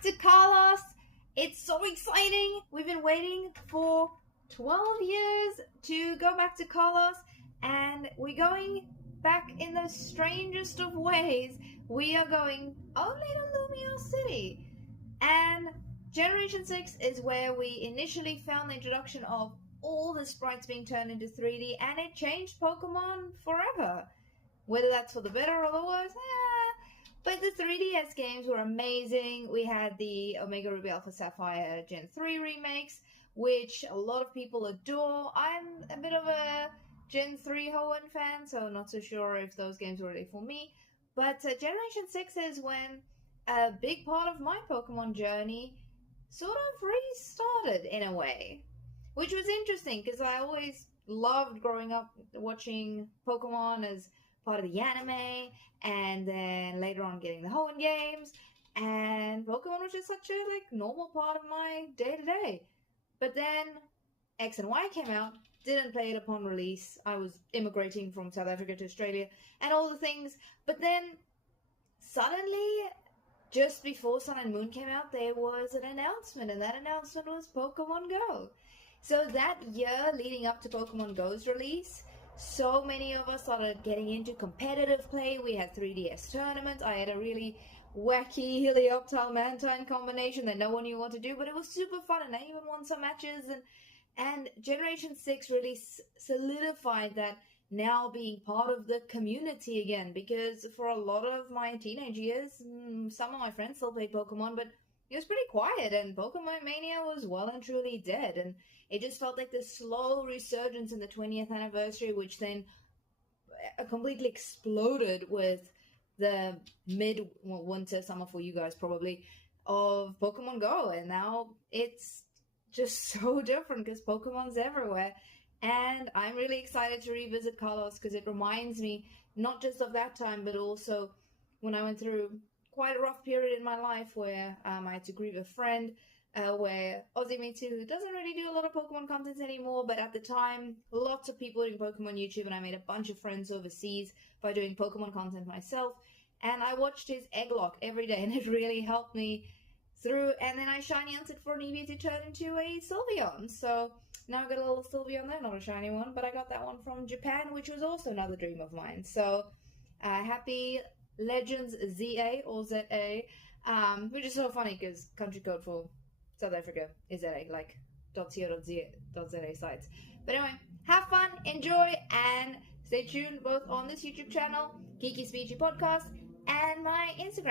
back to Kalos. It's so exciting. We've been waiting for 12 years to go back to Kalos, and we're going back in the strangest of ways. We are going only to Lumiere City. And Generation 6 is where we initially found the introduction of all the sprites being turned into 3D, and it changed Pokemon forever. Whether that's for the better or the worse, but the 3DS games were amazing. We had the Omega Ruby Alpha Sapphire Gen 3 remakes, which a lot of people adore. I'm a bit of a Gen 3 Hoenn fan, so not so sure if those games were really for me. But Generation 6 is when a big part of my Pokemon journey sort of restarted in a way, which was interesting because I always loved growing up watching Pokemon as part of the anime, and then later on getting the Hoenn games, and Pokemon was just such a normal part of my day-to-day. But then X and Y came out, didn't play it upon release. I was immigrating from South Africa to Australia and all the things, but then suddenly, just before Sun and Moon came out, there was an announcement, and that announcement was Pokemon Go. So that year leading up to Pokemon Go's release, so many of us started getting into competitive play. We had 3DS tournaments. I had a really wacky Helioptile Mantine combination that no one knew what to do, but it was super fun, and I even won some matches. And Generation 6 really solidified that now being part of the community again, because for a lot of my teenage years, some of my friends still played Pokemon, but it was pretty quiet, and Pokemon Mania was well and truly dead, and it just felt like this slow resurgence in the 20th anniversary, which then completely exploded with the winter, summer for you guys probably, of Pokemon Go, and now it's just so different because Pokemon's everywhere, and I'm really excited to revisit Kalos because it reminds me not just of that time, but also when I went through quite a rough period in my life where I had to grieve a friend, where Ozzy who doesn't really do a lot of Pokemon content anymore, but at the time, lots of people doing Pokemon YouTube, and I made a bunch of friends overseas by doing Pokemon content myself, and I watched his Egglock every day, and it really helped me through, and then I shiny hunted for an Eevee to turn into a Sylveon, so now I've got a little Sylveon there, not a shiny one, but I got that one from Japan, which was also another dream of mine, so happy Legends ZA or ZA, which is so funny because country code for South Africa is ZA, like .co.za sites. But anyway, have fun, enjoy, and stay tuned both on this YouTube channel, Geeky Speechy Podcast, and my Instagram.